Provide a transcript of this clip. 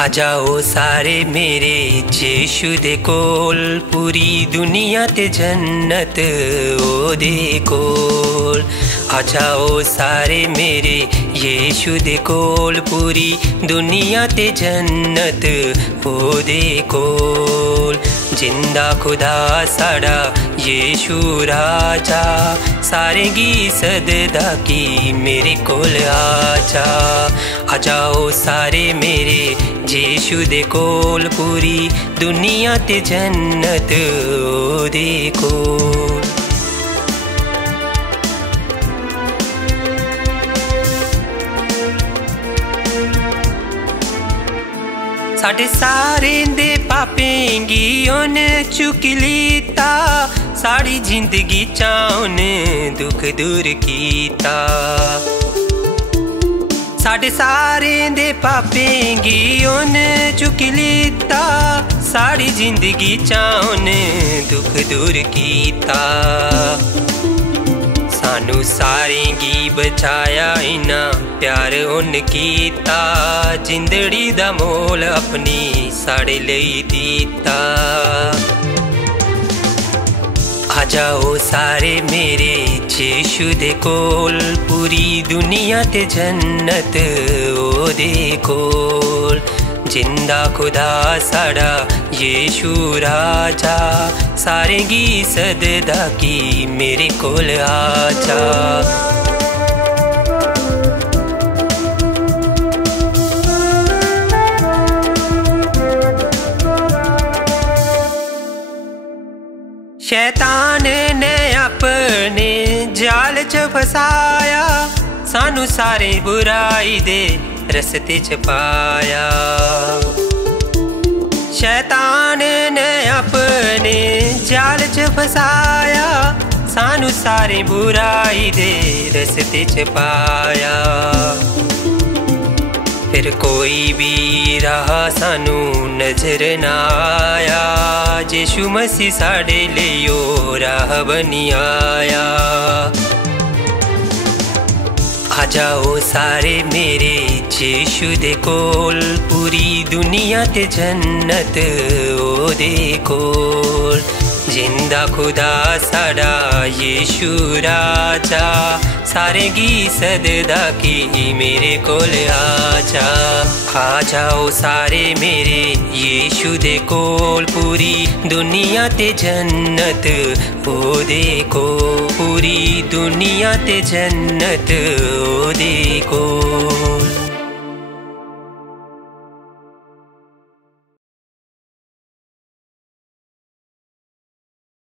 आ जाओ सारे मेरे यीशु दे कोल, पूरी दुनिया ते जन्नत ओदे कोल। आ जाओ सारे मेरे यीशु दे कोल, पूरी दुनिया ते जन्नत ओदे कोल। जिंदा खुदा साड़ा यीशु राजा, सारे गी सददा की मेरे कोल आजा। आ जाओ सारे मेरे यीशु दे कोल, पूरी दुनिया ते जन्नत ओदे कोल। साढ़े सारे दे पापें गी उन चुक लीता, साड़ी जिंदगी चाउन दुख दूर कीता। साढ़े सारे दे पापें गी उन चुक लीता, साड़ी जिंदगी चाउन दुख दूर कीता। सानू सारें गी बचाया इना प्यार उन कीता, जिंदड़ी दा मोल अपनी साड़े लई दीता। आ जाओ सारे मेरे यीशु दे कोल, पूरी दुनिया ते जन्नत ओदे कोल। जिंदा खुदा साड़ा यीशु राजा, सारे गी सददा की मेरे कोल आजा। शैतान ने अपने जाल च फसाया, सानू सारे बुराई दे रस्ते च पाया। शैतान ने अपने जाल च फसाया, सानू सारे बुराई दे रस्ते च पाया। फिर कोई भी राह सानू नजर ना आया, यीशु मसीह साड़े लियो राह बनी आया। आ जाओ सारे मेरे यीशु दे कोल, पूरी दुनिया ते जन्नत ओदे कोल। जिंदा खुदा साड़ा यीशु राजा, सारे गी सददा की मेरे कोल आजा। आ जाओ सारे मेरे यीशु दे कोल, पूरी दुनिया ते जन्नत ओदे कोल। पूरी दुनिया ते जन्नत ओदे कोल।